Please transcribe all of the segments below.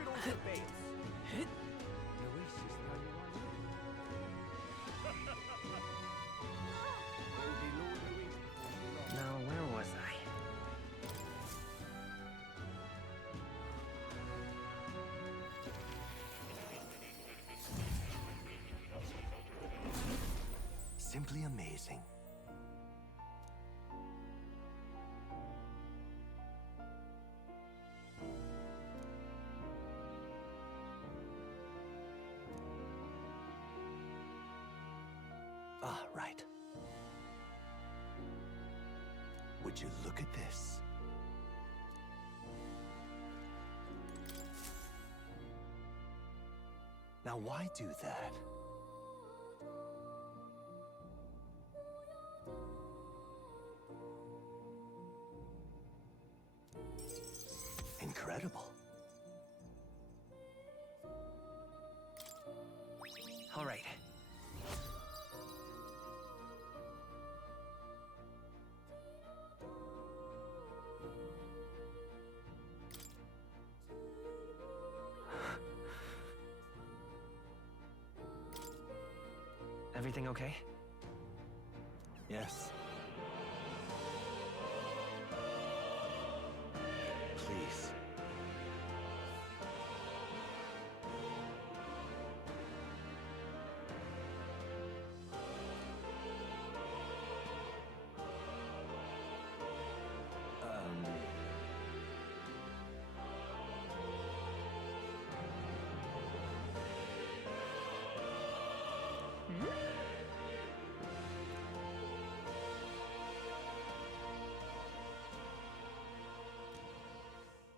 Emotional debates. Now, where was I? Simply amazing. Ah, right. Would you look at this? Now, why do that? Incredible. All right. Everything okay? Yes. Please.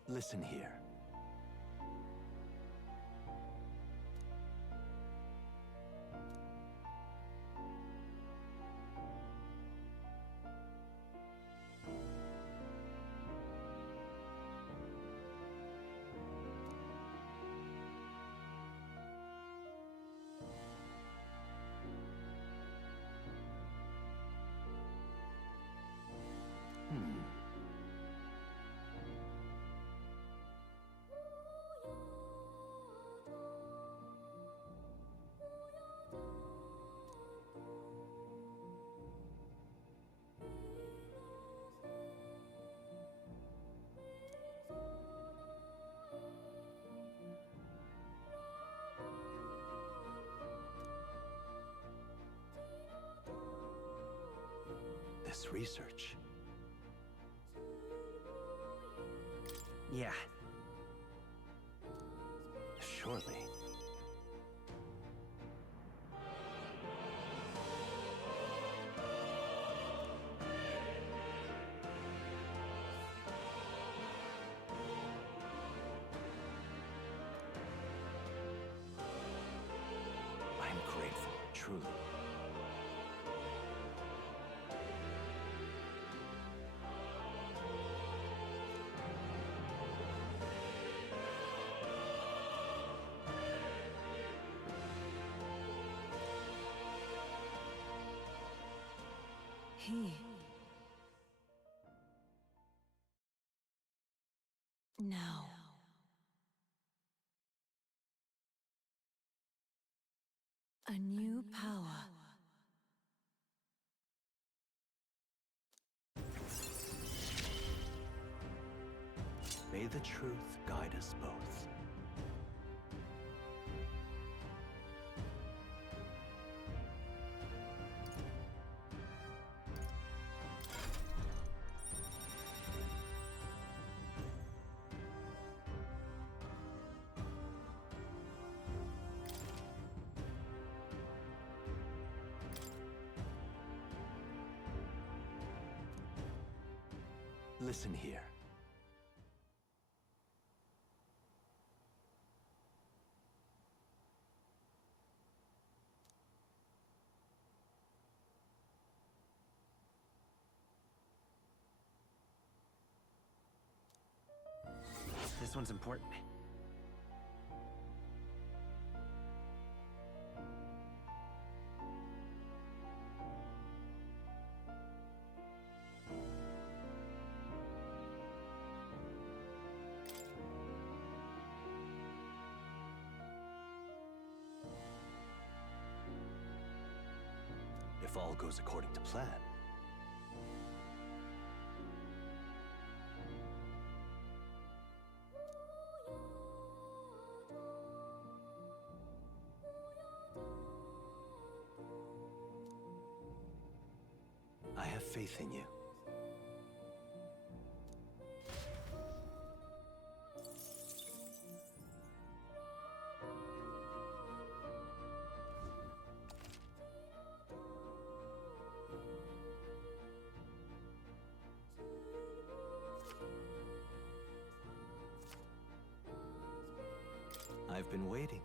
Listen here. This research. Yeah. Surely. I'm grateful, truly. Now. A new power. May the truth guide us both. Listen here. This one's important. if all goes according to plan. I have faith in you. I've been waiting.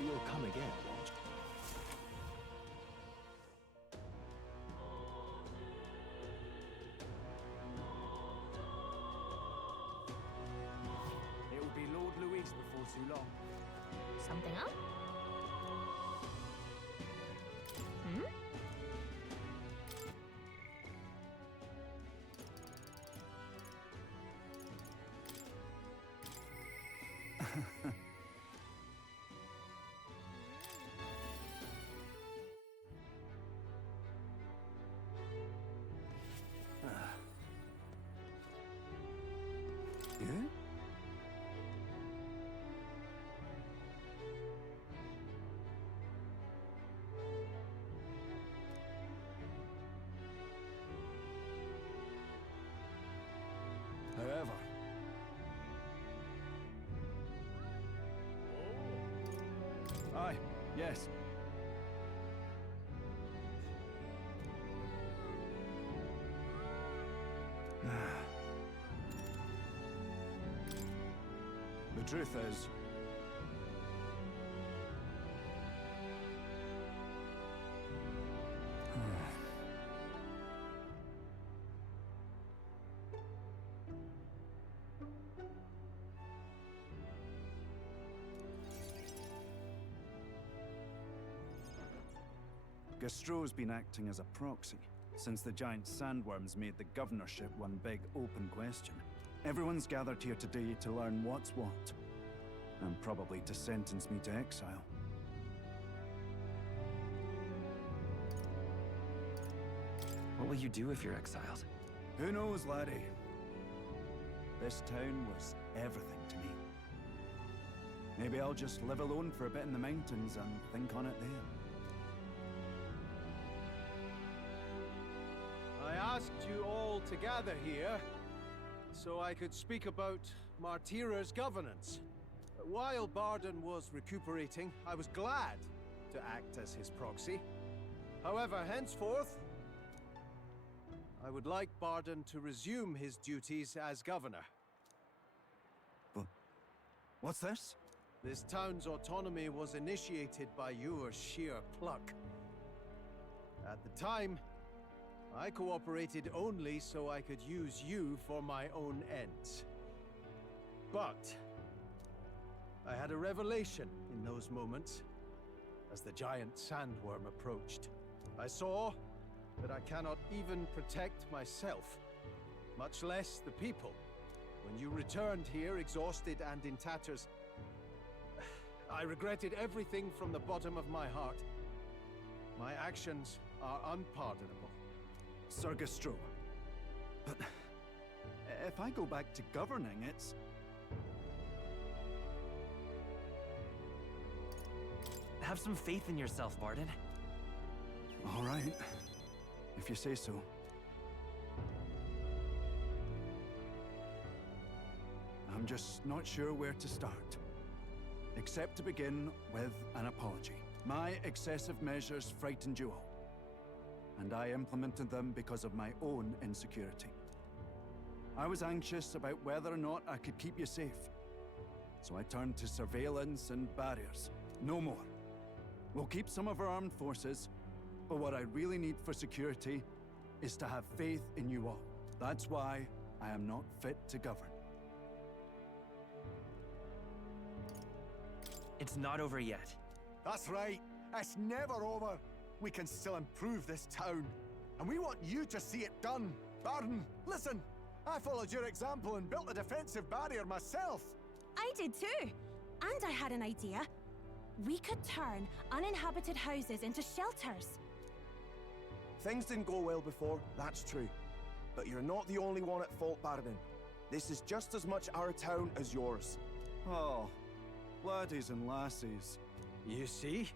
You'll come again, won't you? It will be Lord Louis before too long. Something up? Hmm? Yeah? However, aye, yes. The truth is, Gastro's been acting as a proxy since the giant sandworms made the governorship one big open question. Everyone's gathered here today to learn what's what, and probably to sentence me to exile. What will you do if you're exiled? Who knows, laddie? This town was everything to me. Maybe I'll just live alone for a bit in the mountains and think on it there. I asked you all to gather here so I could speak about Martira's governance. While Barden was recuperating, I was glad to act as his proxy. However, henceforth, I would like Barden to resume his duties as governor. But what's this? This town's autonomy was initiated by your sheer pluck. At the time, I cooperated only so I could use you for my own ends. But I had a revelation in those moments as the giant sandworm approached. I saw that I cannot even protect myself, much less the people. When you returned here exhausted and in tatters, I regretted everything from the bottom of my heart. My actions are unpardonable. Sir Gastro. But if I go back to governing, it's... Have some faith in yourself, Barden. All right, if you say so. I'm just not sure where to start. Except to begin with an apology. My excessive measures frightened you all. And I implemented them because of my own insecurity. I was anxious about whether or not I could keep you safe. So I turned to surveillance and barriers. No more. We'll keep some of our armed forces, but what I really need for security is to have faith in you all. That's why I am not fit to govern. It's not over yet. That's right. It's never over. We can still improve this town. And we want you to see it done. Barden, listen. I followed your example and built a defensive barrier myself. I did too. And I had an idea. We could turn uninhabited houses into shelters. Things didn't go well before, that's true. But you're not the only one at fault, Barden. This is just as much our town as yours. Oh, laddies and lassies. You see?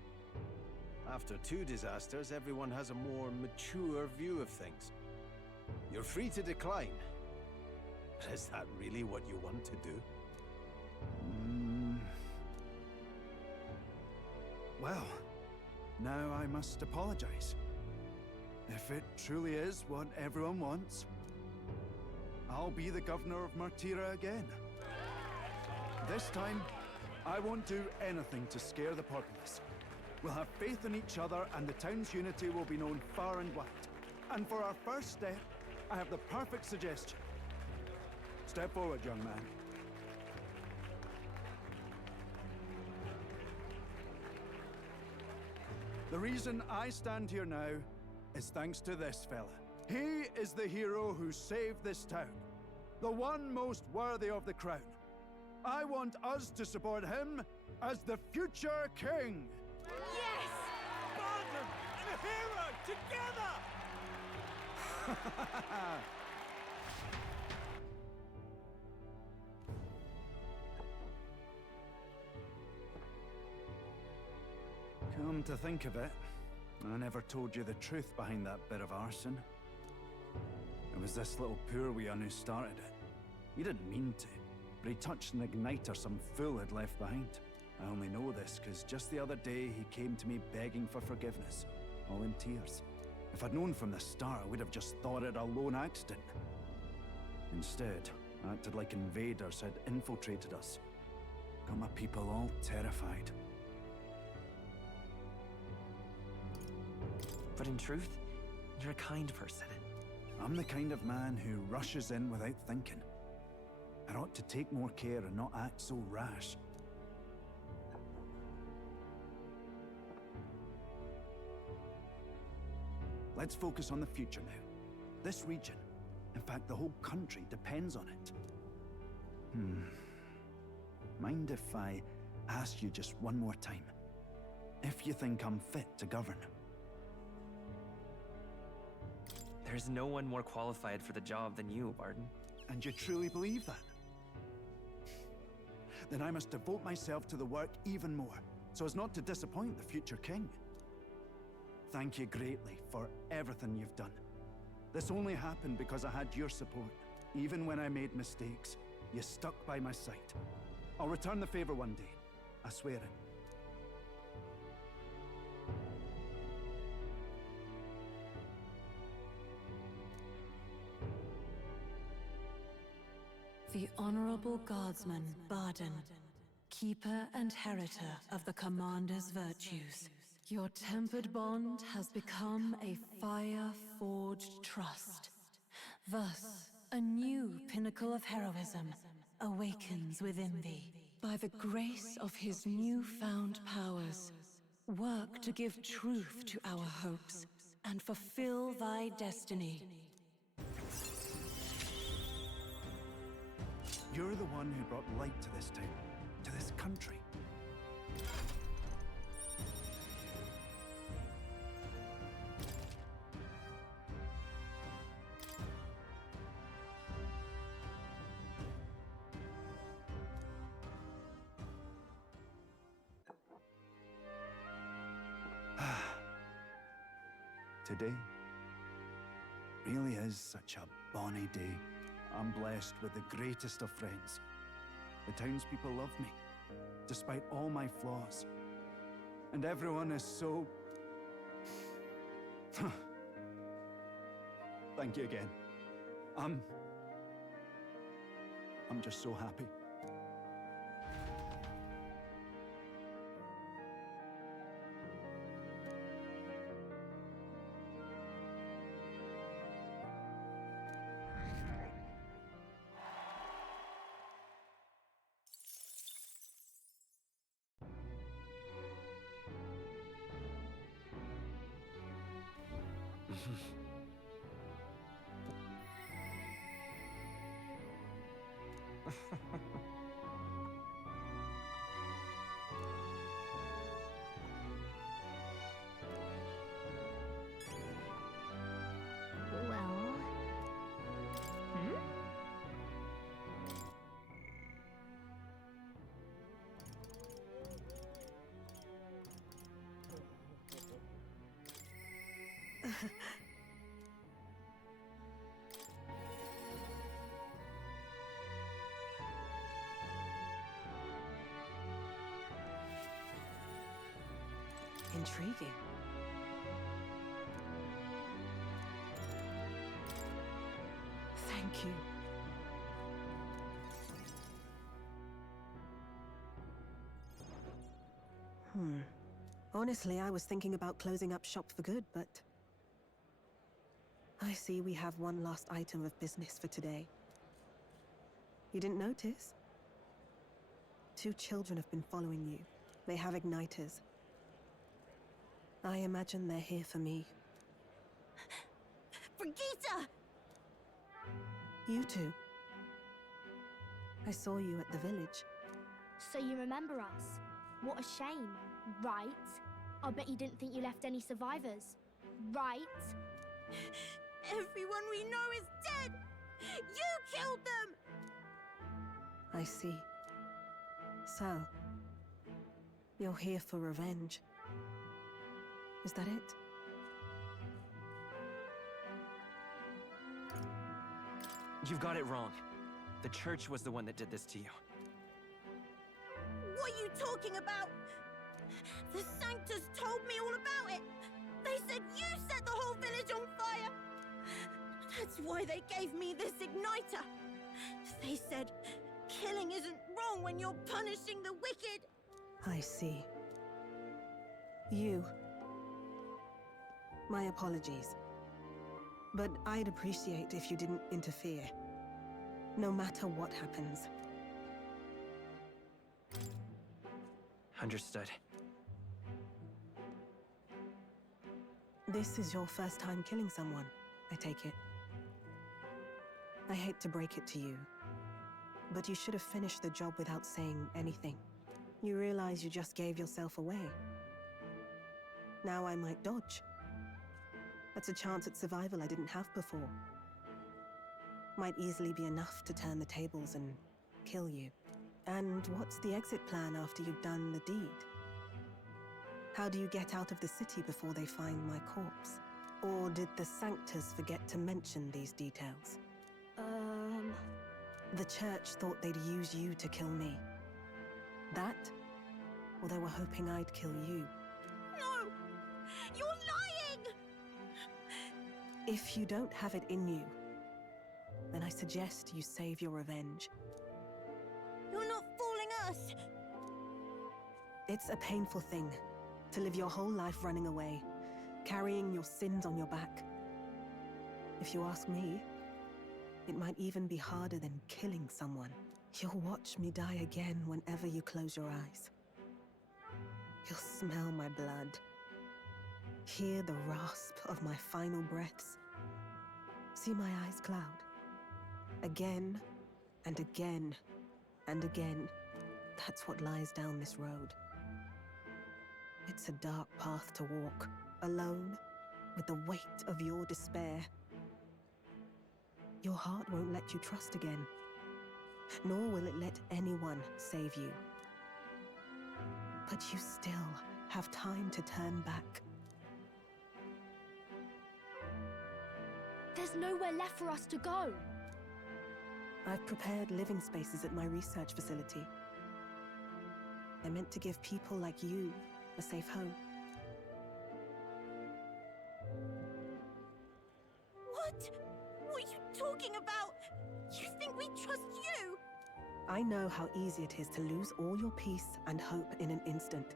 After two disasters, everyone has a more mature view of things. You're free to decline. But is that really what you want to do? Well, now I must apologize. If it truly is what everyone wants, I'll be the governor of Martira again. This time, I won't do anything to scare the populace. We'll have faith in each other, and the town's unity will be known far and wide. And for our first step, I have the perfect suggestion. Step forward, young man. The reason I stand here now is thanks to this fella. He is the hero who saved this town. The one most worthy of the crown. I want us to support him as the future king. Yes! Barden and a hero together! Come to think of it, I never told you the truth behind that bit of arson. It was this little poor wee who started it. He didn't mean to, but he touched an igniter some fool had left behind. I only know this because just the other day he came to me begging for forgiveness, all in tears. If I'd known from the start, I would have just thought it a lone accident. Instead, I acted like invaders had infiltrated us. Got my people all terrified. But in truth, you're a kind person. I'm the kind of man who rushes in without thinking. I ought to take more care and not act so rash. Let's focus on the future now. This region, in fact the whole country, depends on it. Mind if I ask you just one more time? If you think I'm fit to govern? There's no one more qualified for the job than you, Barden. And you truly believe that? Then I must devote myself to the work even more, so as not to disappoint the future king. Thank you greatly for everything you've done. This only happened because I had your support. Even when I made mistakes, you stuck by my side. I'll return the favor one day. I swear it. The Honorable Guardsman, Barden, keeper and heriter of the Commander's virtues. Your tempered bond has become a fire-forged trust. Thus, a new pinnacle of heroism awakens within thee. By the grace of his newfound powers, work to give truth to our hopes and fulfill thy destiny. You're the one who brought light to this town, to this country. Today really is such a bonny day. I'm blessed with the greatest of friends. The townspeople love me, despite all my flaws. And everyone is so... Thank you again. I'm just so happy. Well... Intriguing. Thank you. Honestly, I was thinking about closing up shop for good, but... I see we have one last item of business for today. You didn't notice? 2 children have been following you. They have igniters. I imagine they're here for me. Brigitte! You two. I saw you at the village. So you remember us? What a shame, right? I bet you didn't think you left any survivors, right? Everyone we know is dead! You killed them! I see. So, you're here for revenge. Is that it? You've got it wrong. The church was the one that did this to you. What are you talking about? The Sanctus told me all about it! They said you set the whole village on fire! That's why they gave me this igniter! They said, killing isn't wrong when you're punishing the wicked! I see. You. My apologies. But I'd appreciate if you didn't interfere. No matter what happens. Understood. This is your first time killing someone, I take it. I hate to break it to you, but you should have finished the job without saying anything. You realize you just gave yourself away. Now I might dodge. That's a chance at survival I didn't have before. Might easily be enough to turn the tables and kill you. And what's the exit plan after you've done the deed? How do you get out of the city before they find my corpse? Or did the Sanctus forget to mention these details? The church thought they'd use you to kill me. That? Or they were hoping I'd kill you? No! You're lying! If you don't have it in you, then I suggest you save your revenge. You're not fooling us! It's a painful thing to live your whole life running away, carrying your sins on your back. If you ask me, it might even be harder than killing someone. You'll watch me die again whenever you close your eyes. You'll smell my blood, hear the rasp of my final breaths, see my eyes cloud. Again, and again, and again. That's what lies down this road. It's a dark path to walk, alone, with the weight of your despair. Your heart won't let you trust again, nor will it let anyone save you. But you still have time to turn back. There's nowhere left for us to go. I've prepared living spaces at my research facility. They're meant to give people like you a safe home. What? What are you talking about? You think we trust you? I know how easy it is to lose all your peace and hope in an instant.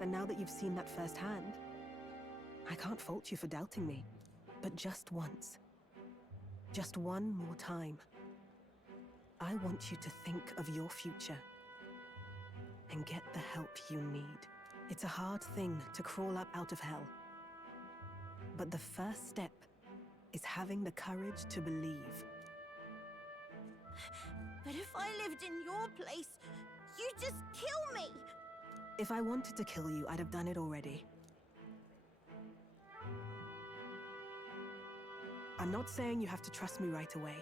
And now that you've seen that firsthand, I can't fault you for doubting me. But just once, just one more time, I want you to think of your future and get the help you need. It's a hard thing to crawl up out of hell. But the first step is having the courage to believe. But if I lived in your place, you'd just kill me! If I wanted to kill you, I'd have done it already. I'm not saying you have to trust me right away.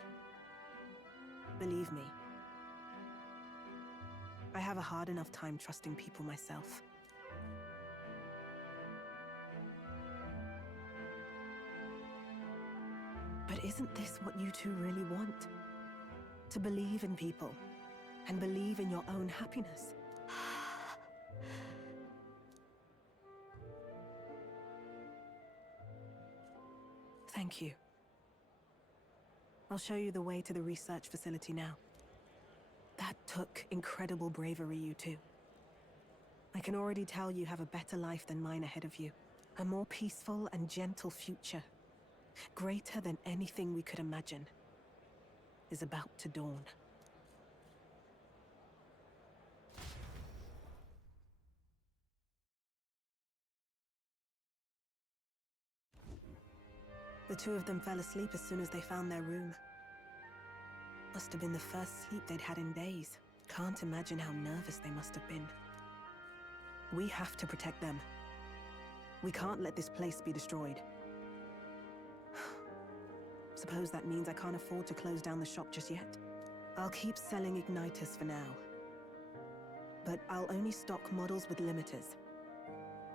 Believe me. I have a hard enough time trusting people myself. But isn't this what you two really want? To believe in people, and believe in your own happiness. Thank you. I'll show you the way to the research facility now. That took incredible bravery, you two. I can already tell you have a better life than mine ahead of you. A more peaceful and gentle future, greater than anything we could imagine, is about to dawn. The two of them fell asleep as soon as they found their room. Must have been the first sleep they'd had in days. Can't imagine how nervous they must have been. We have to protect them. We can't let this place be destroyed. Suppose that means I can't afford to close down the shop just yet. I'll keep selling igniters for now. But I'll only stock models with limiters,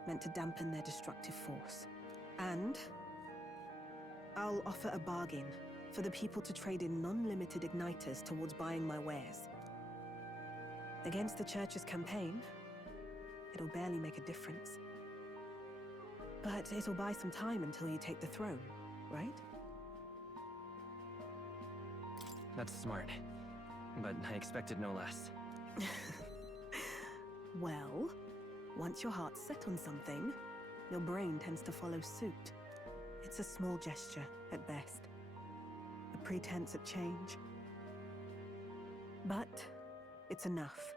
meant to dampen their destructive force. And I'll offer a bargain for the people to trade in non-limited igniters towards buying my wares. Against the Church's campaign, it'll barely make a difference. But it'll buy some time until you take the throne, right? That's smart. But I expected no less. Well, once your heart's set on something, your brain tends to follow suit. It's a small gesture, at best. A pretense at change. But it's enough.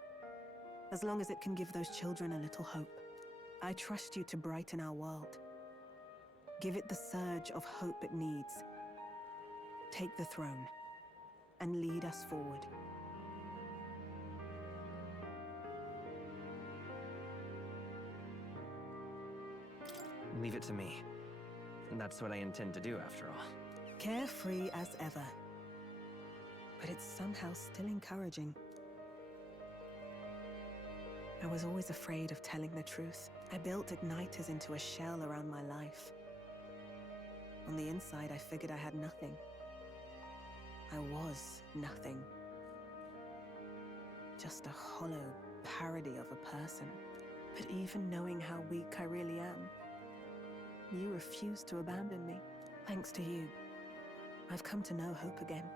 As long as it can give those children a little hope. I trust you to brighten our world. Give it the surge of hope it needs. Take the throne, and lead us forward. Leave it to me. And that's what I intend to do, after all. Carefree as ever. But it's somehow still encouraging. I was always afraid of telling the truth. I built igniters into a shell around my life. On the inside, I figured I had nothing. I was nothing. Just a hollow parody of a person. But even knowing how weak I really am, you refused to abandon me. Thanks to you, I've come to know hope again.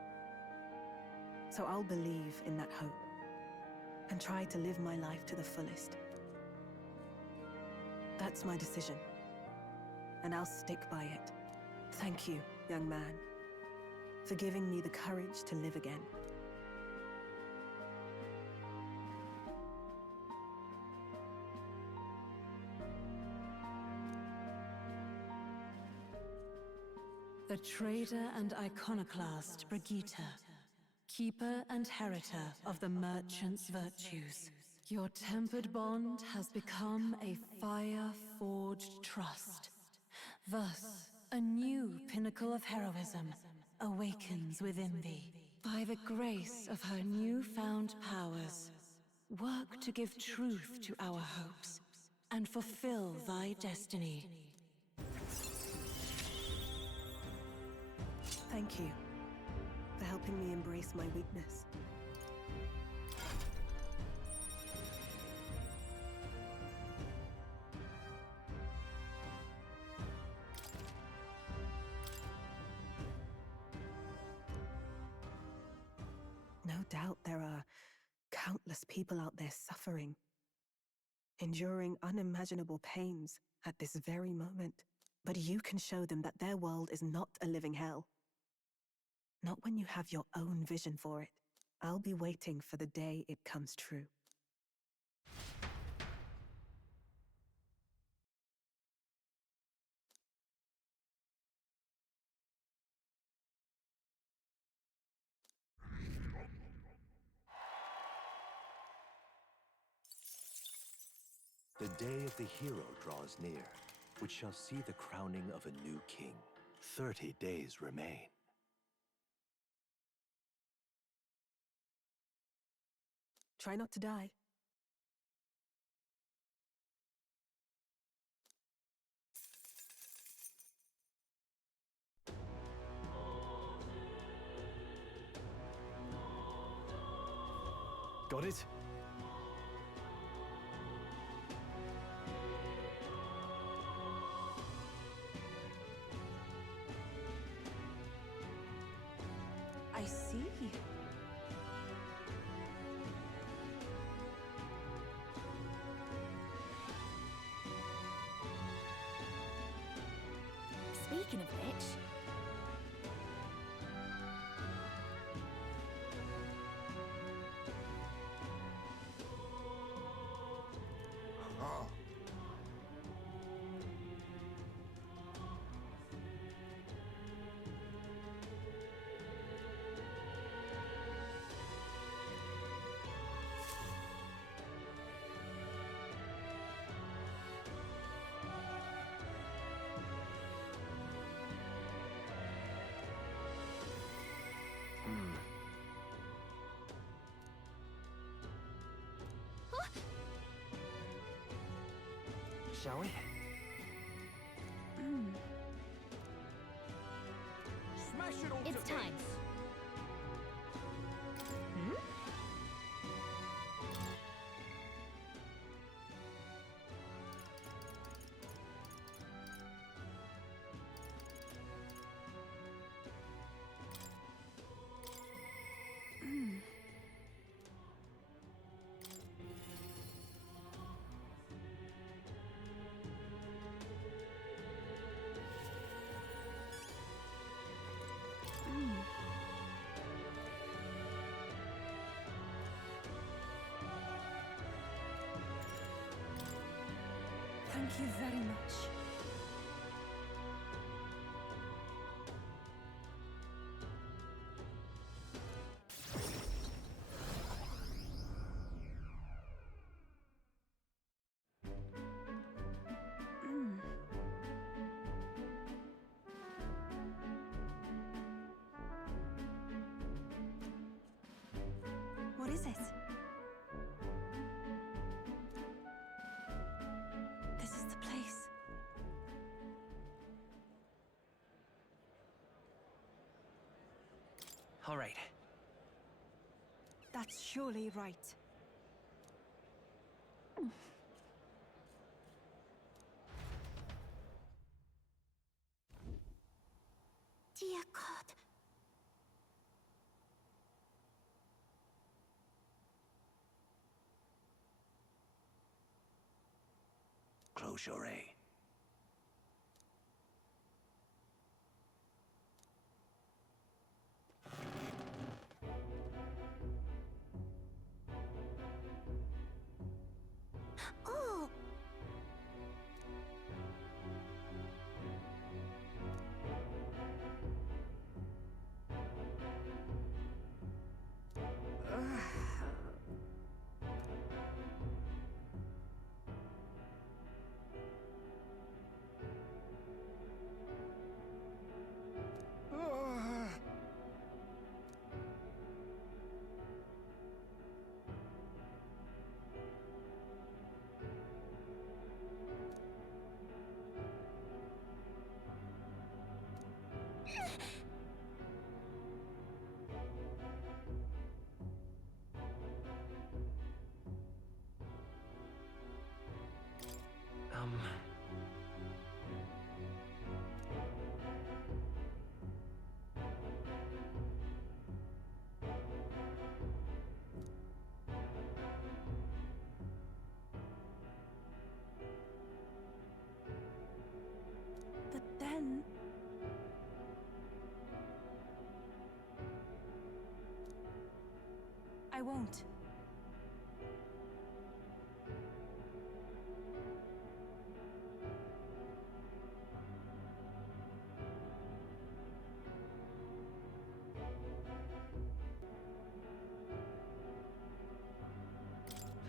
So I'll believe in that hope, and try to live my life to the fullest. That's my decision, and I'll stick by it. Thank you, young man, for giving me the courage to live again. The trader and iconoclast Brigitte, keeper and heritor of the merchant's virtues. Your tempered bond has become a fire-forged trust. Thus, a new pinnacle of heroism awakens within thee. By the grace of her newfound powers, work to give truth to our hopes and fulfill thy destiny. Thank you for helping me embrace my weakness. No doubt there are countless people out there suffering, enduring unimaginable pains at this very moment. But you can show them that their world is not a living hell. Not when you have your own vision for it. I'll be waiting for the day it comes true. The day of the hero draws near, which shall see the crowning of a new king. 30 days remain. Try not to die. Got it? I see. Speaking of which... Shall we? Smash it all It's to time. bits. Thank you very much. What is it? This is the place. All right. That's surely right. Dear God. Close your eye. Oh! But then... I won't.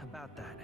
About that.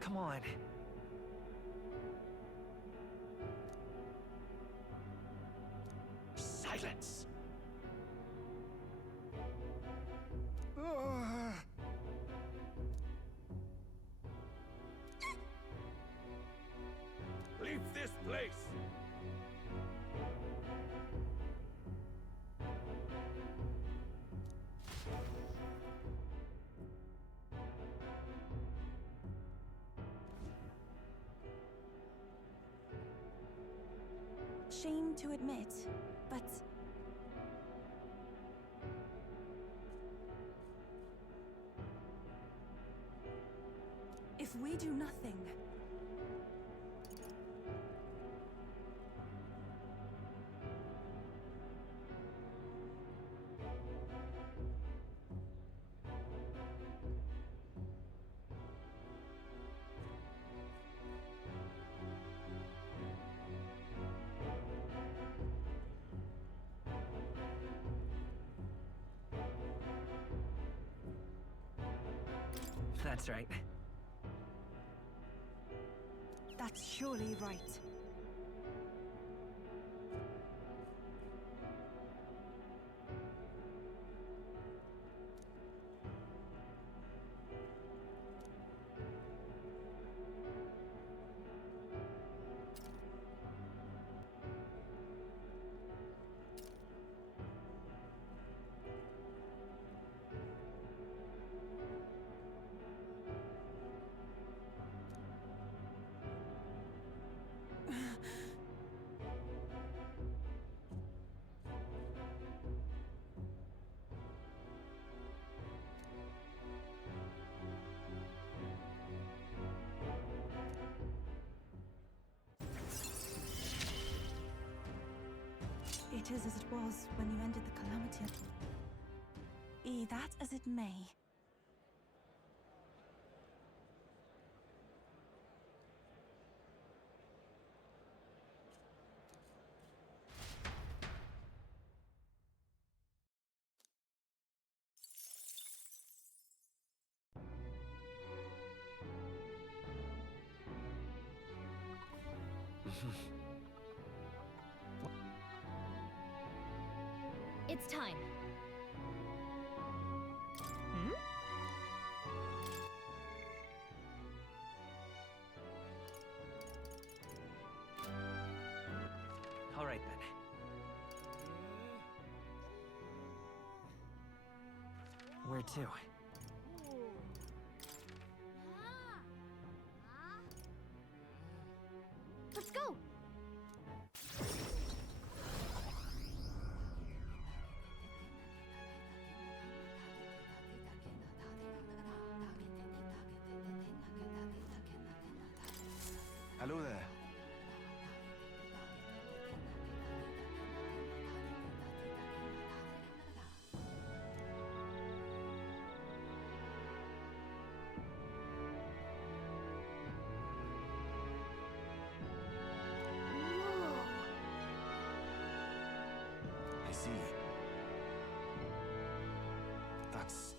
Come on. Silence! to admit, but... if we do nothing... That's right. That's surely right. It is as it was when you ended the calamity. Be that as it may. It's time. Hmm? All right then. Where to? Let's go. Hello there. I see. That's...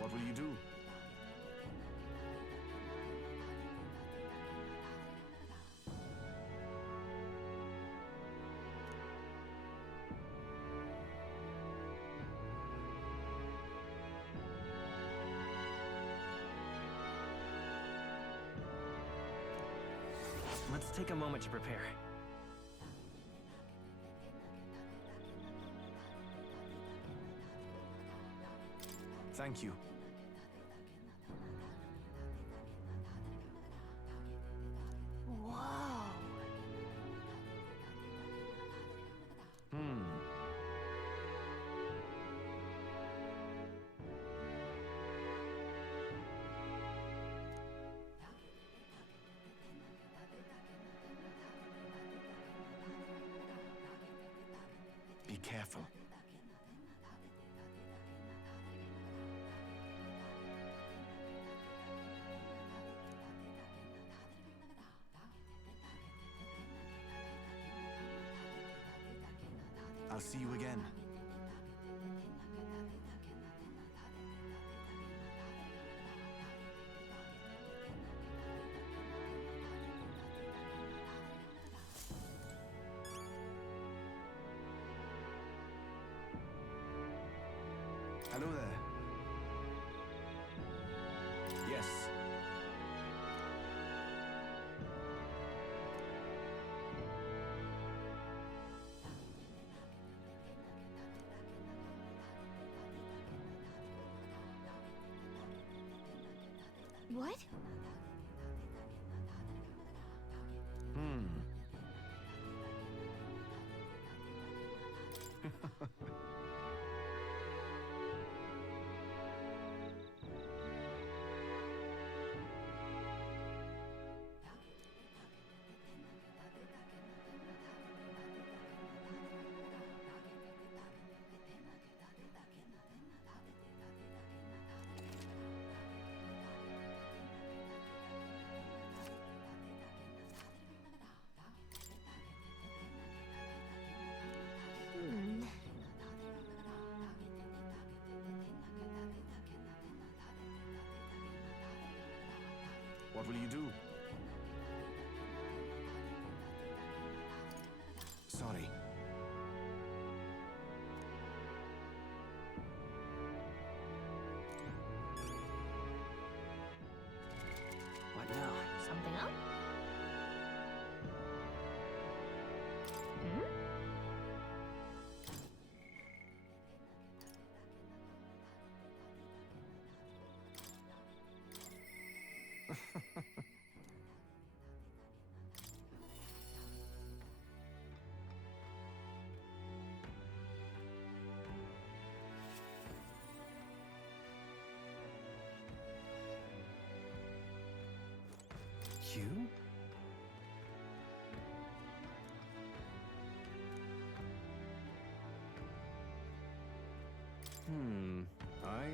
What will you do? Let's take a moment to prepare. Thank you. Whoa! Be careful. I'll see you again. Hello there. Yes. What? What will you do? Sorry. What now? Something up? Hmm? You? I...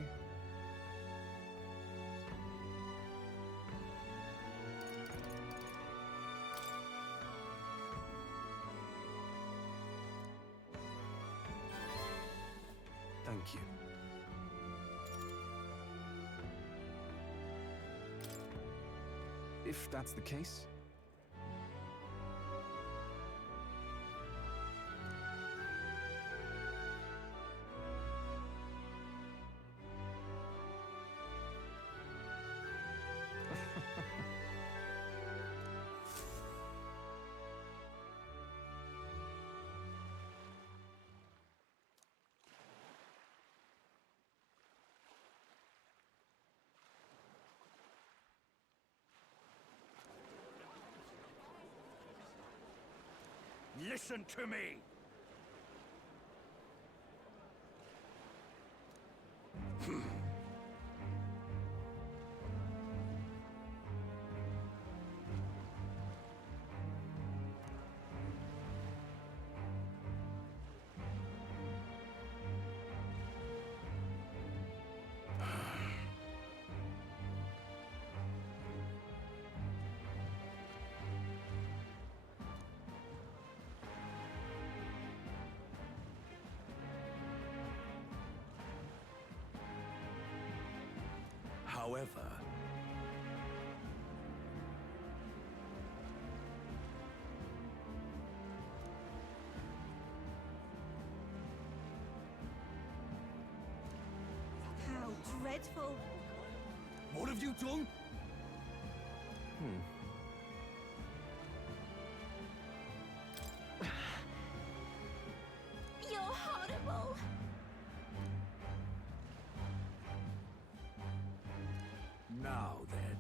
Thank you. If that's the case... Listen to me! However, How dreadful. what have you done? You're horrible. Now then.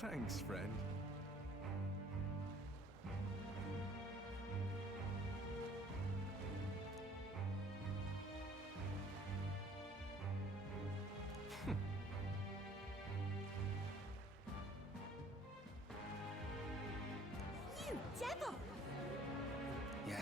Thanks, friend. You devil. Yeah.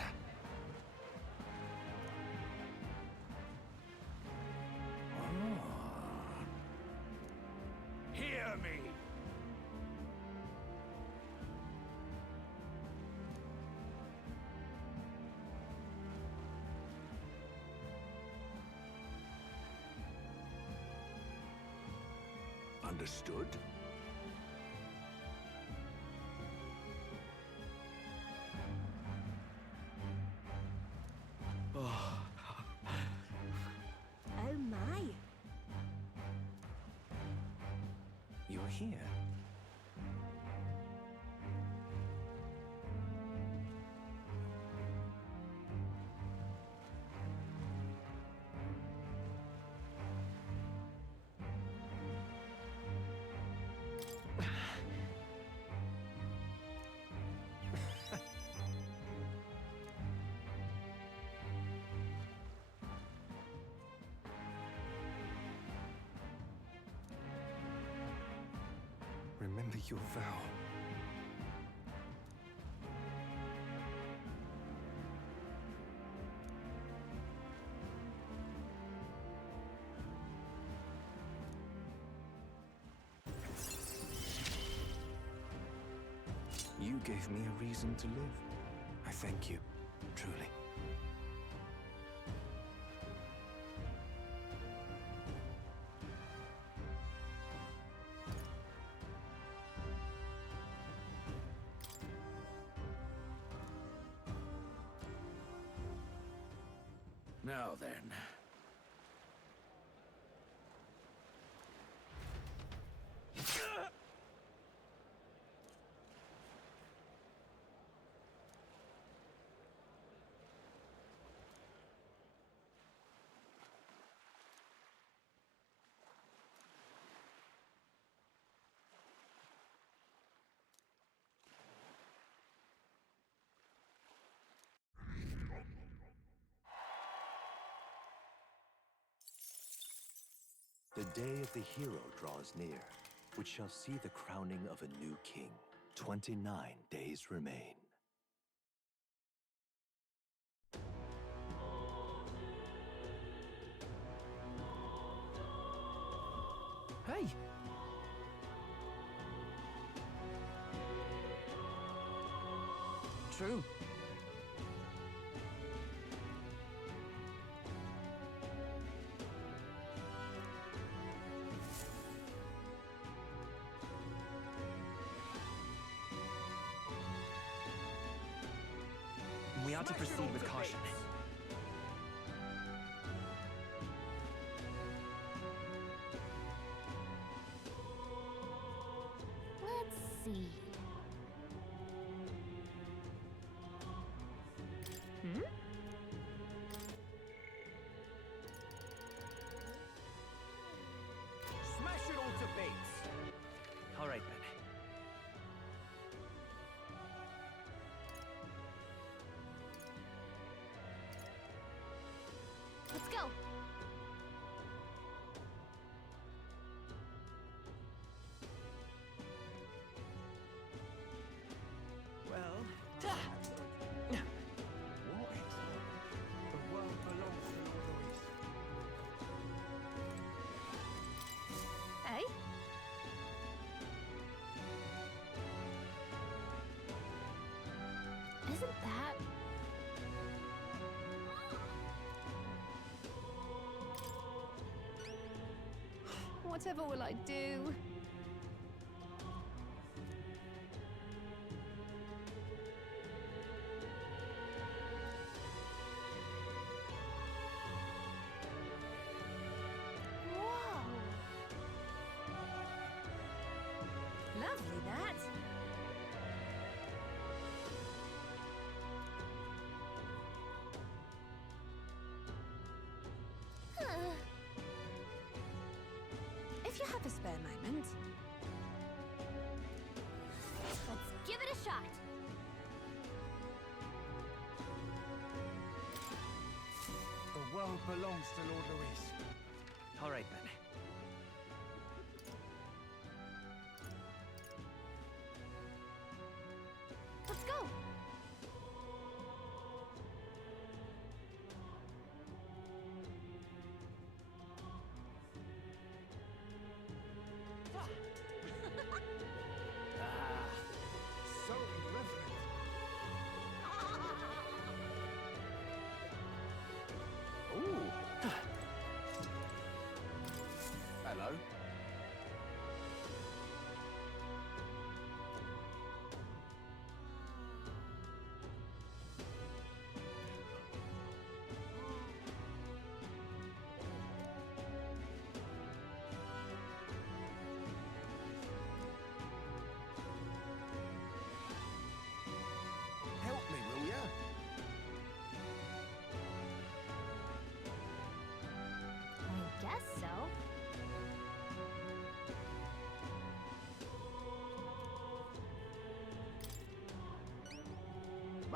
Understood? Oh my. You're here. Remember your vow. You gave me a reason to live. I thank you, truly. Now then. The day of the hero draws near, which shall see the crowning of a new king. 29 days remain. Hey! True. We ought to proceed with caution. Let's see. Smash it all to bits! All right, then. Let's go. Well, What? The world belongs to Lord Luis. Eh? Isn't that... Whatever will I do? Whoa! Lovely, that. If you have a spare moment. Let's give it a shot. The world belongs to Lord Luis. all right, then. Let's go. So irreverent. Ooh.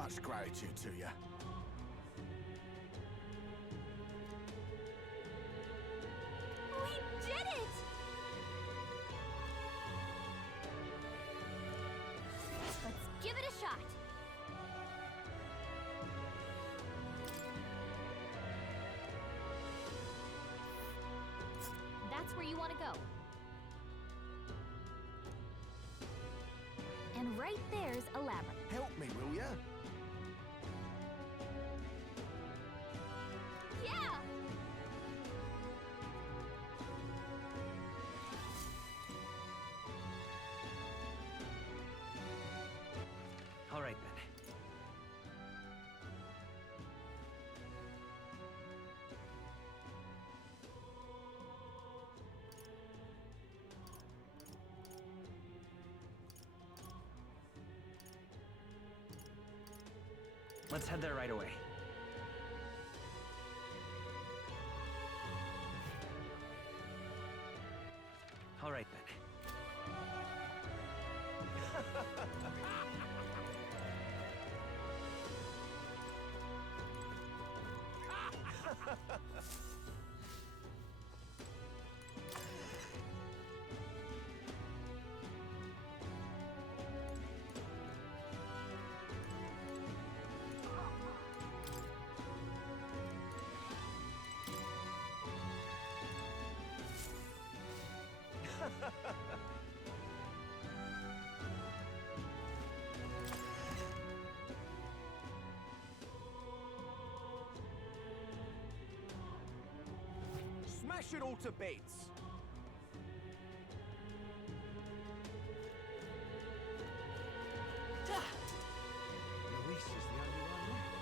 Much gratitude to you. We did it! Let's give it a shot. That's where you want to go. And right there's a labyrinth. Help me, will ya? Yeah! All right then. Let's head there right away. All right then. Smash it all to bits! Luis is the only one left.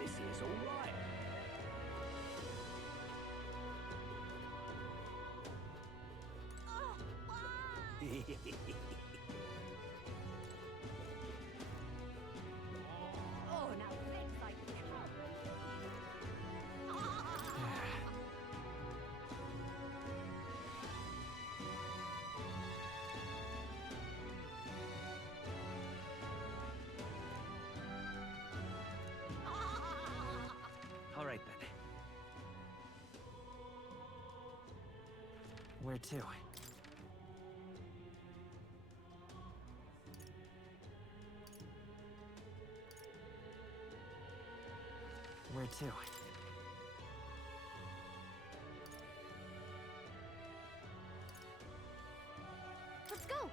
This is all right. Oh, why? Oh, now this I can't All right then. Where to? Where to? Let's go!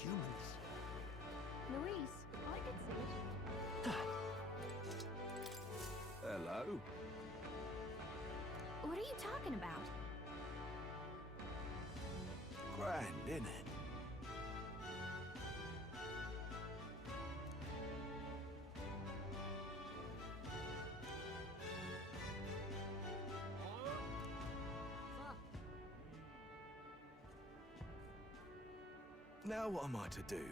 Humans. Luis, I could see. Hello. What are you talking about? Grand, innit? Now what am I to do?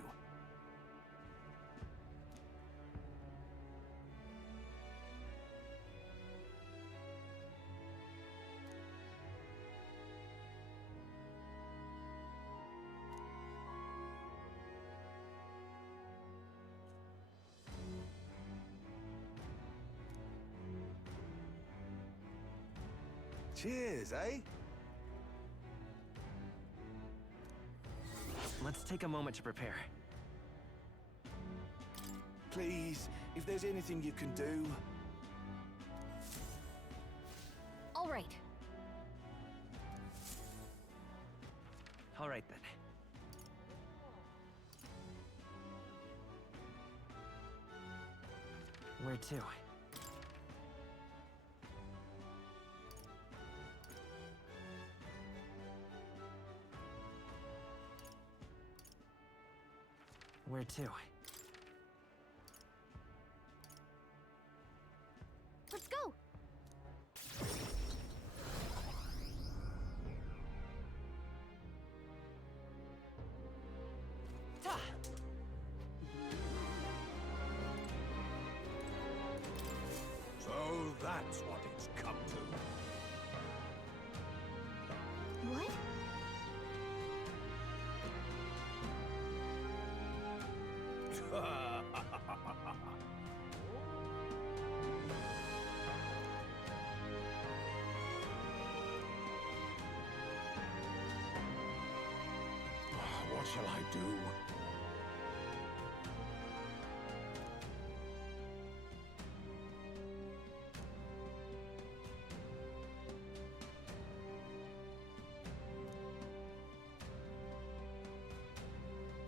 Cheers, eh? Let's take a moment to prepare. Please, if there's anything you can do. All right. All right then. Where to? Where to? Let's go! that's what it's come to. What? What shall I do?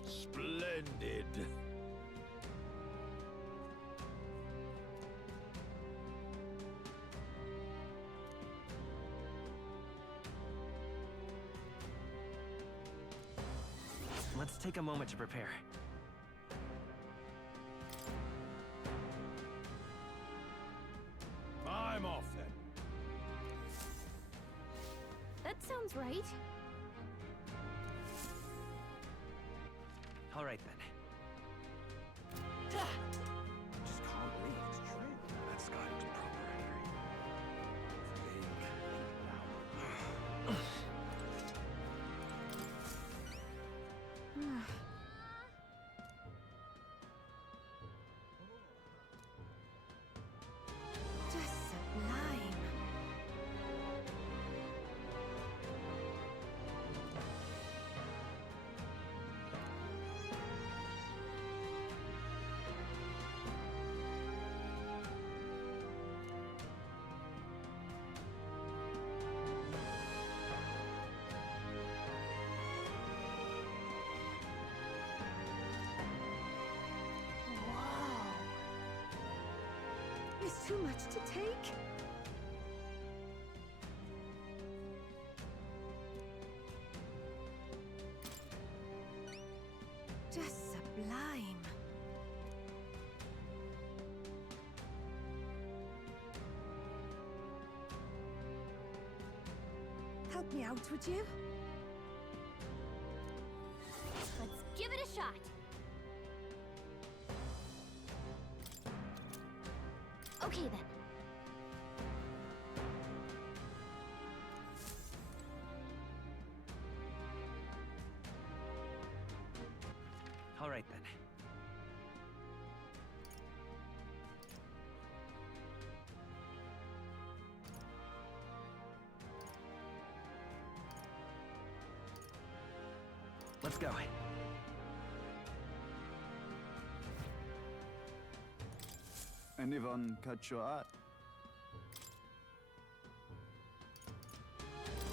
Splendid. Let's take a moment to prepare. I'm off then. That sounds right. All right then. Just can't believe it's true. That sky looks proper angry. Just sublime. Whoa. It's too much to take. Just sublime. Help me out, would you? Let's give it a shot. Okay then. All right then. Let's go. Anyone catch your eye?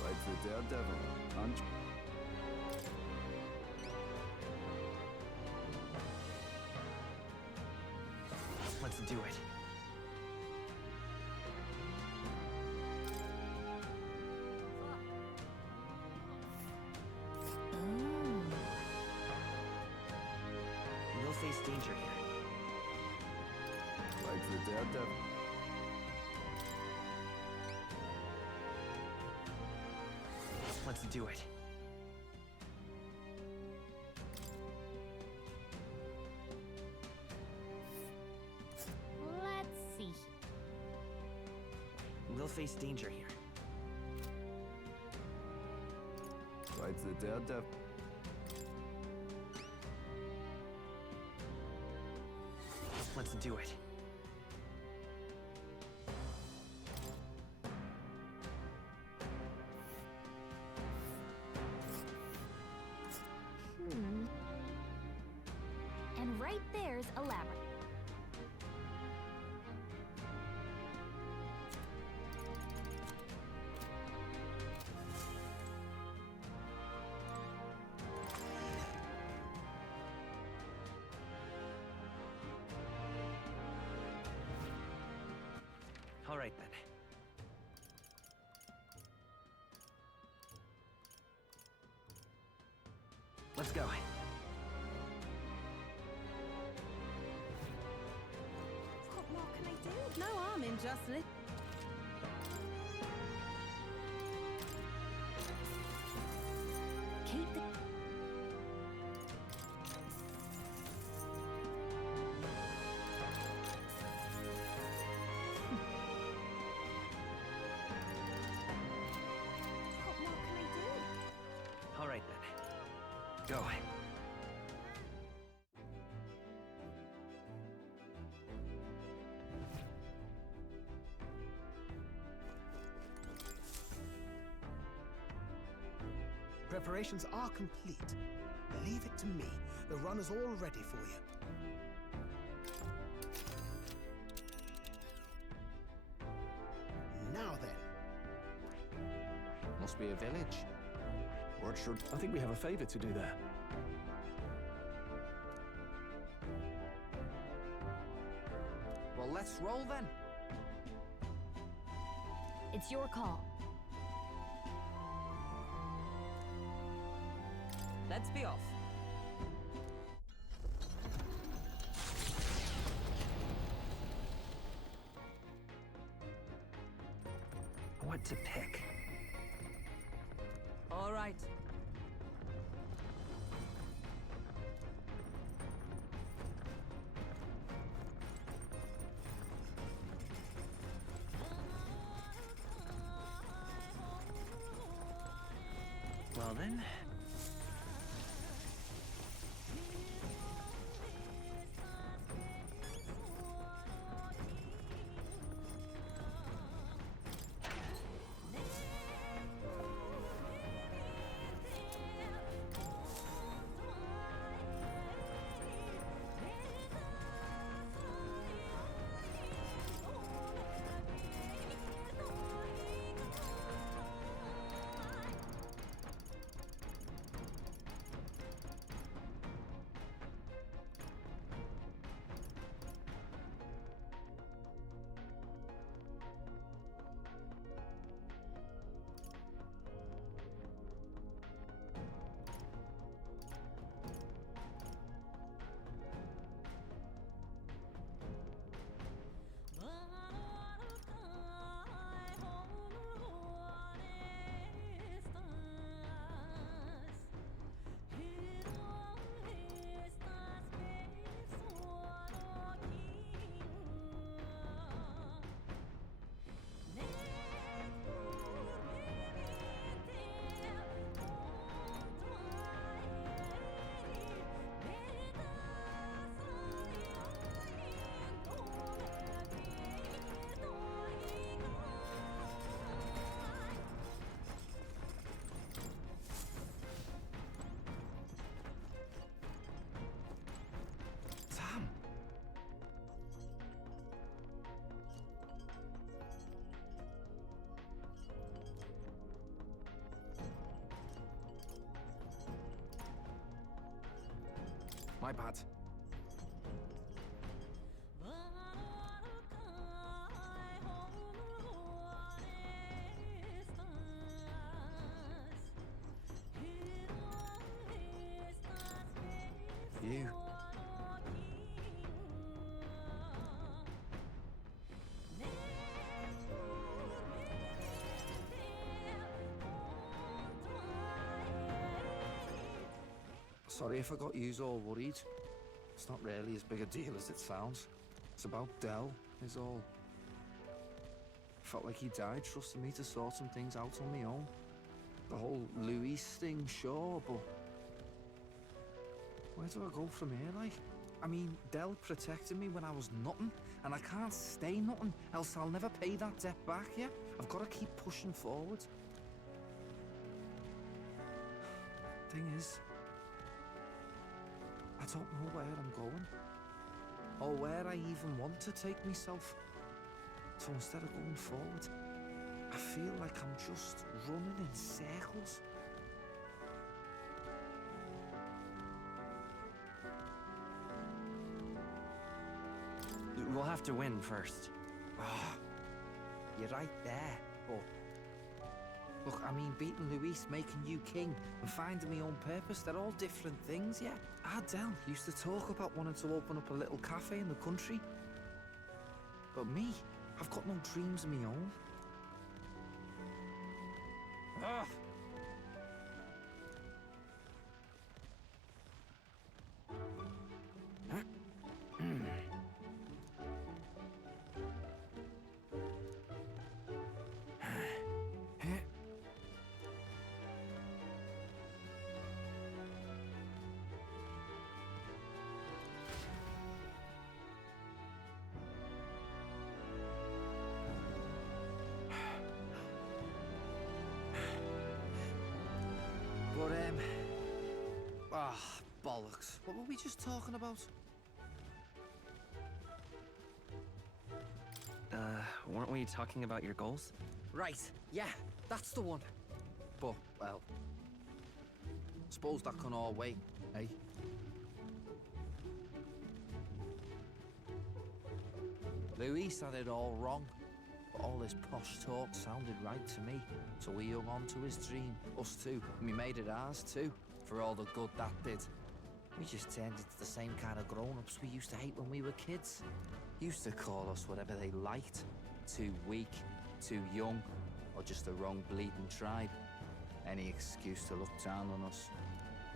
Like the daredevil, aren't you? Let's do it. We'll face danger here. Like the daredevil. Let's do it. Let's see. We'll face danger here. Like the daredevil. Let's do it. And right there's a labyrinth. All right then. Let's go. What more can I do? No harm in just keep the... Go. Preparations are complete. Leave it to me. The run is all ready for you. Now then. Must be a village. Word should. I think we have a favor to do there. Well, let's roll then. It's your call. Let's be off. What to pick? All right. Well then. My bad. You. Sorry if I got yous all worried. It's not really as big a deal as it sounds. It's about Del, is all. Felt like he died trusting me to sort some things out on my own. The whole Luis thing, sure, but... where do I go from here, like? I mean, Del protected me when I was nothing, and I can't stay nothing, else I'll never pay that debt back, yeah? I've got to keep pushing forward. Thing is, I don't know where I'm going, or where I even want to take myself. So instead of going forward, I feel like I'm just running in circles. We'll have to win first. You're right there, but... look, I mean, beating Luis, making you king, and finding my own purpose, they're all different things, yeah? Del used to talk about wanting to open up a little cafe in the country. But me, I've got no dreams of my own. Ah, bollocks. What were we just talking about? Weren't we talking about your goals? Right, yeah, that's the one. But, well, suppose that can all wait, eh? Luis had it all wrong, but all his posh talk sounded right to me. So we hung on to his dream, us two, and we made it ours too, for all the good that did. We just turned into the same kind of grown-ups we used to hate when we were kids. Used to call us whatever they liked. Too weak, too young, or just the wrong bleeding tribe. Any excuse to look down on us.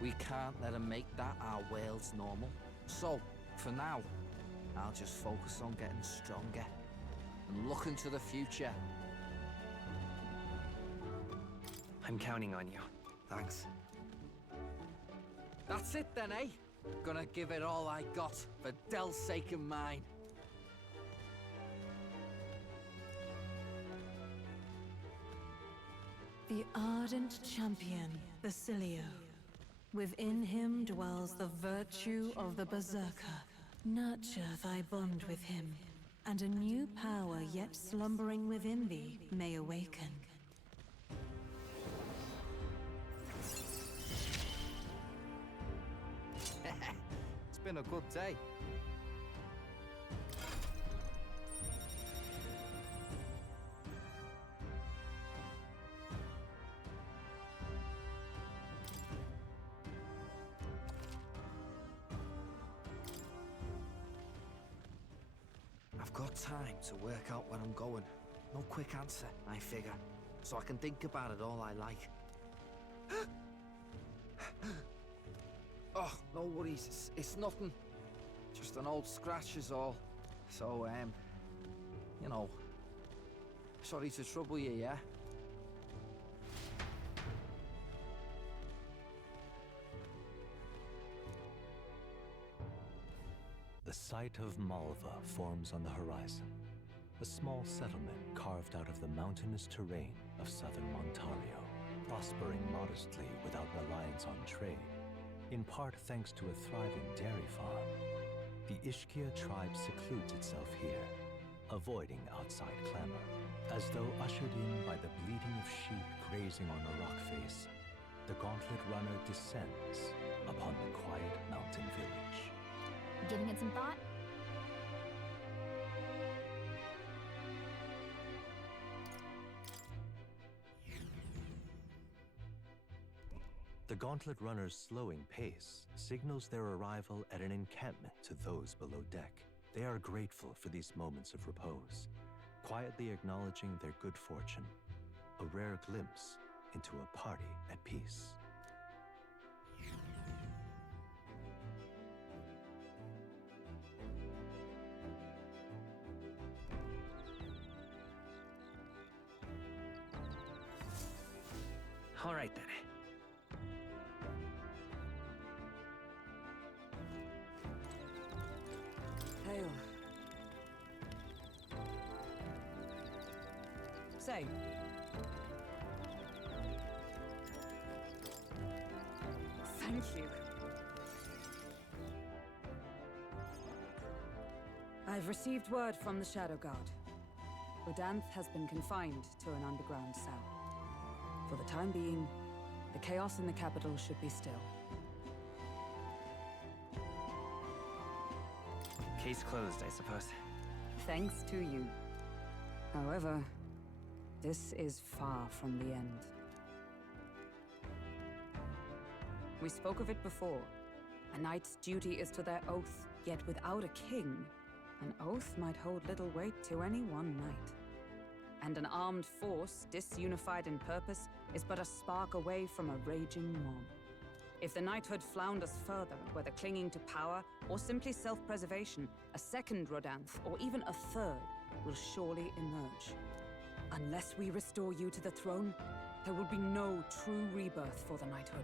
We can't let them make that our world's normal. So, for now, I'll just focus on getting stronger and looking to the future. I'm counting on you. Thanks. That's it then, eh? Gonna give it all I got for Del's sake and mine. The ardent champion, Basilio. Within him dwells the virtue of the Berserker. Nurture thy bond with him, and a new power yet slumbering within thee may awaken. It's been a good day. I've got time to work out where I'm going. No quick answer, I figure. So I can think about it all I like. Oh, no worries. It's nothing. Just an old scratch is all. So, you know, sorry to trouble you, yeah? The site of Malva forms on the horizon, a small settlement carved out of the mountainous terrain of southern Ontario, prospering modestly without reliance on trade, in part thanks to a thriving dairy farm. The Ishkia tribe secludes itself here, avoiding outside clamor, as though ushered in by the bleating of sheep grazing on a rock face. The gauntlet runner descends upon the quiet mountain village. Giving it some thought? The gauntlet runner's slowing pace signals their arrival at an encampment to those below deck. They are grateful for these moments of repose, quietly acknowledging their good fortune, a rare glimpse into a party at peace. All right then. Hail. Say. Thank you. I've received word from the Shadow Guard. Udanth has been confined to an underground cell. For the time being, the chaos in the capital should be still. Case closed, I suppose. Thanks to you. However, this is far from the end. We spoke of it before. A knight's duty is to their oath, yet without a king, an oath might hold little weight to any one knight. And an armed force, disunified in purpose, is but a spark away from a raging mob. If the knighthood flounders further, whether clinging to power or simply self-preservation, a second Rodanth, or even a third, will surely emerge. Unless we restore you to the throne, there will be no true rebirth for the knighthood.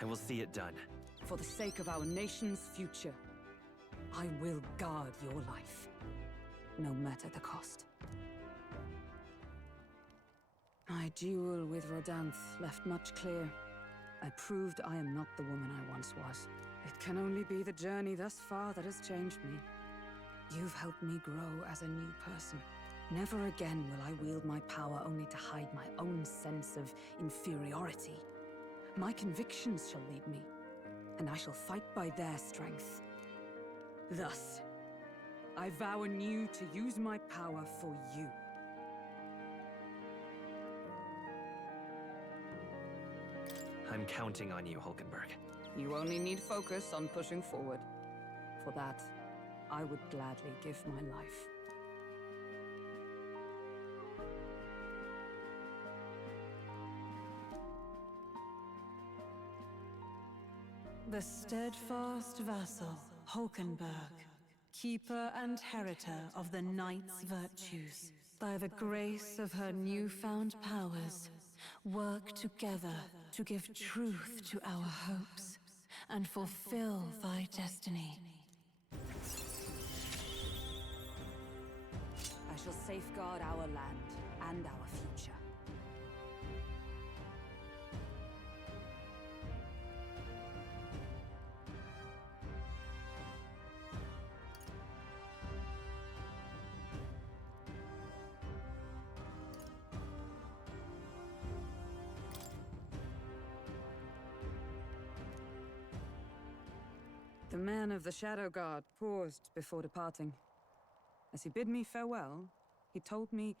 I will see it done. For the sake of our nation's future, I will guard your life, no matter the cost. My duel with Rodanth left much clear. I proved I am not the woman I once was. It can only be the journey thus far that has changed me. You've helped me grow as a new person. Never again will I wield my power only to hide my own sense of inferiority. My convictions shall lead me, and I shall fight by their strength. Thus, I vow anew to use my power for you. I'm counting on you, Hulkenberg. You only need focus on pushing forward. For that, I would gladly give my life. The steadfast vassal, Hulkenberg, keeper and heritor of the knight's virtues, by the grace of her newfound powers, work together to give truth to our hopes and fulfill thy destiny. I shall safeguard our land and our future. The man of the Shadow Guard paused before departing. As he bid me farewell, he told me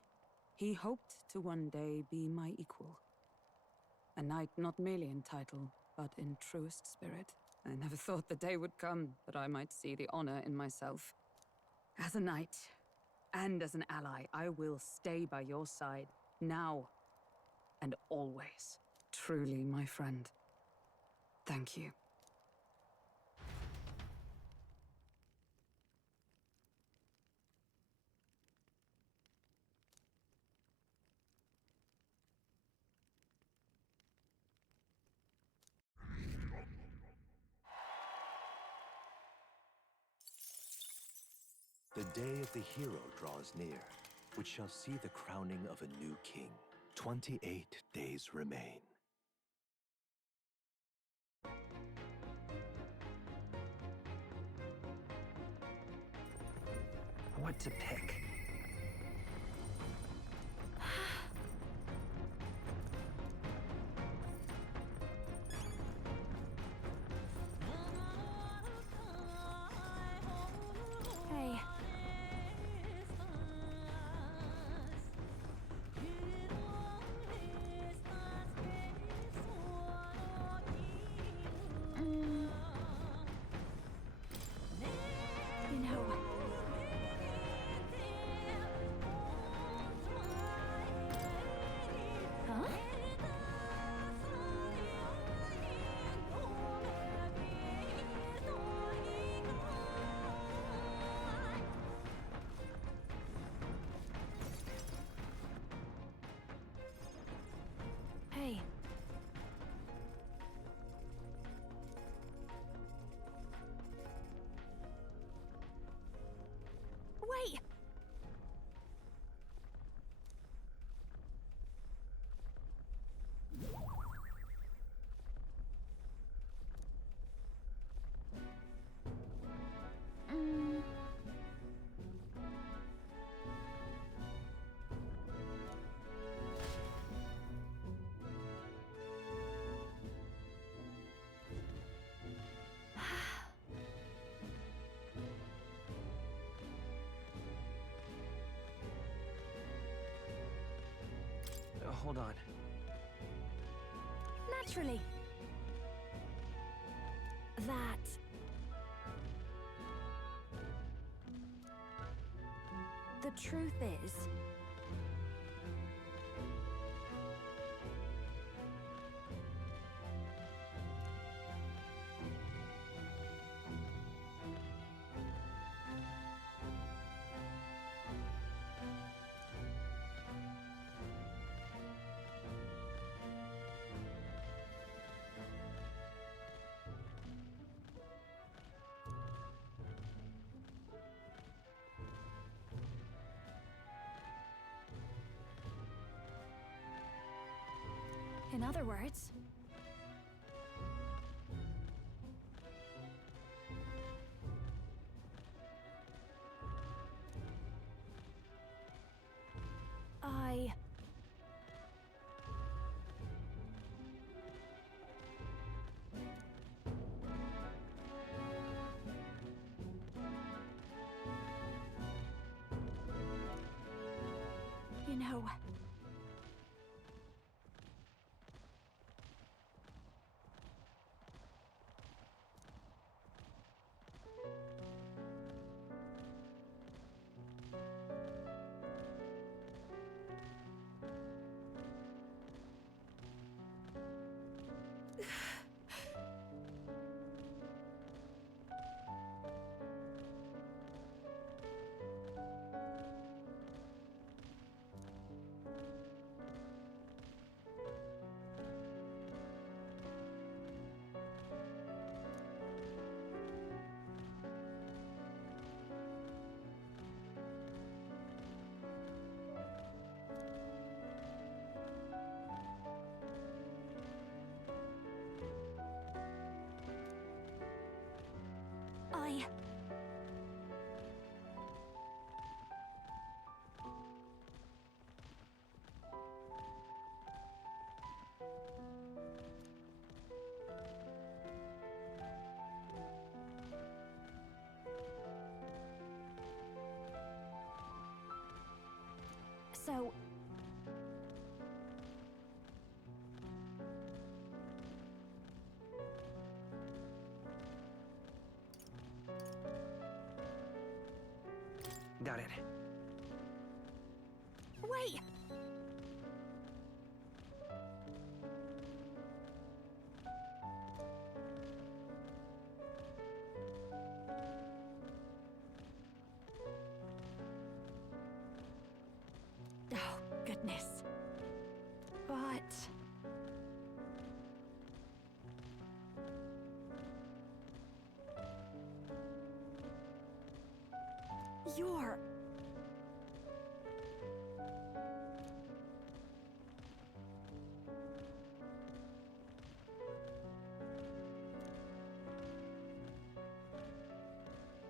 he hoped to one day be my equal. A knight not merely in title, but in truest spirit. I never thought the day would come that I might see the honor in myself. As a knight, and as an ally, I will stay by your side, now and always. Truly, my friend. Thank you. The day of the hero draws near, which shall see the crowning of a new king. 28 days remain. What to pick? Hey. You know... Huh? Hey. Wait! Hold on. Naturally. That... The truth is... other words. You know... So... Got it. Wait! Oh, goodness. But... You're...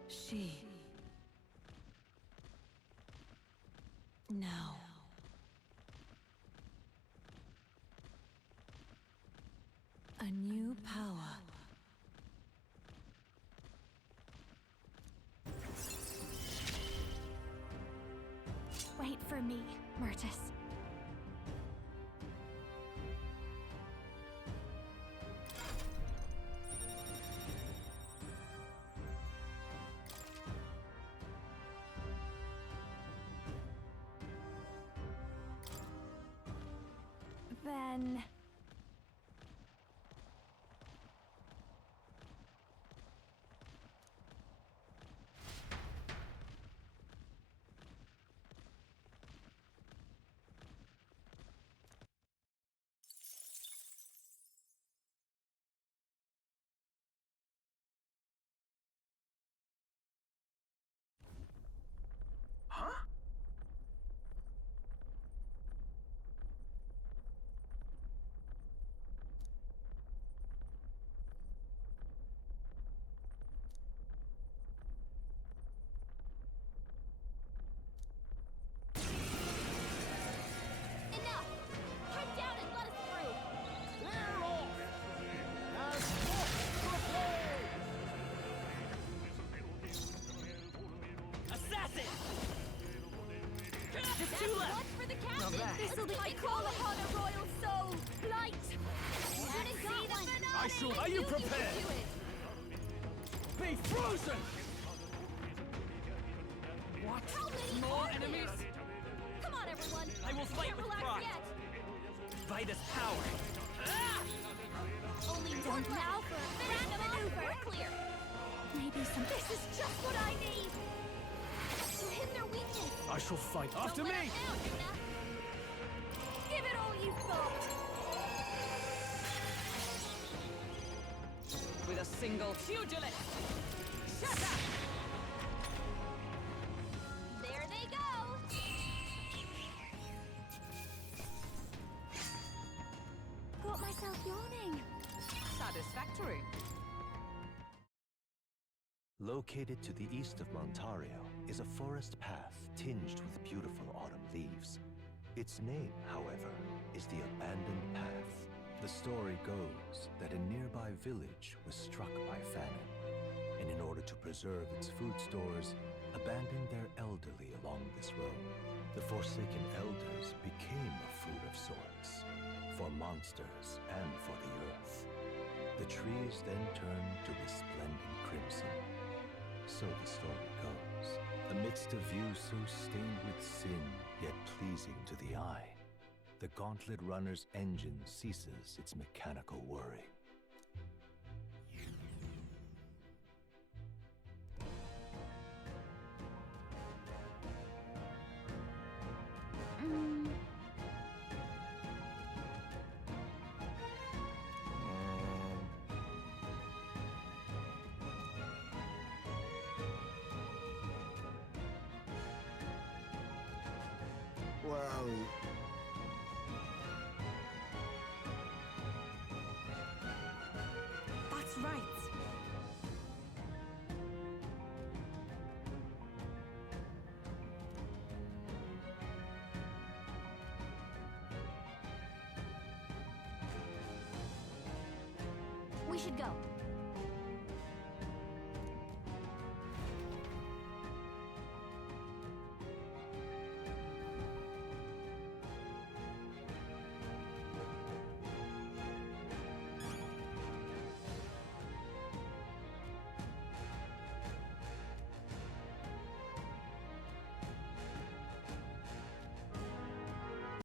She... Now... A new power. Wait for me, Myrtus. Then... This'll be I call upon a royal soul! Light! I shall. Are you prepared? Be frozen! What? How many More are enemies? there? Come on, everyone! I will fight Can't with relax pride. yet. By this power. Only one now for a finish maneuver! We're clear! Maybe some... This is just what I need! To hit their weakness! I shall fight after Don't let me! us down, Yuna. Give it all you've got! With a single pugilist! Shut up! There they go! Got Located to the east of Montario is a forest path tinged with beautiful autumn leaves. Its name, however, is the Abandoned Path. The story goes that a nearby village was struck by famine, and in order to preserve its food stores, abandoned their elderly along this road. The Forsaken Elders became a food of sorts, for monsters and for the earth. The trees then turned to resplendent crimson. So the story goes. Amidst a view so stained with sin, yet pleasing to the eye, the Gauntlet Runner's engine ceases its mechanical worry. Well... That's right. We should go.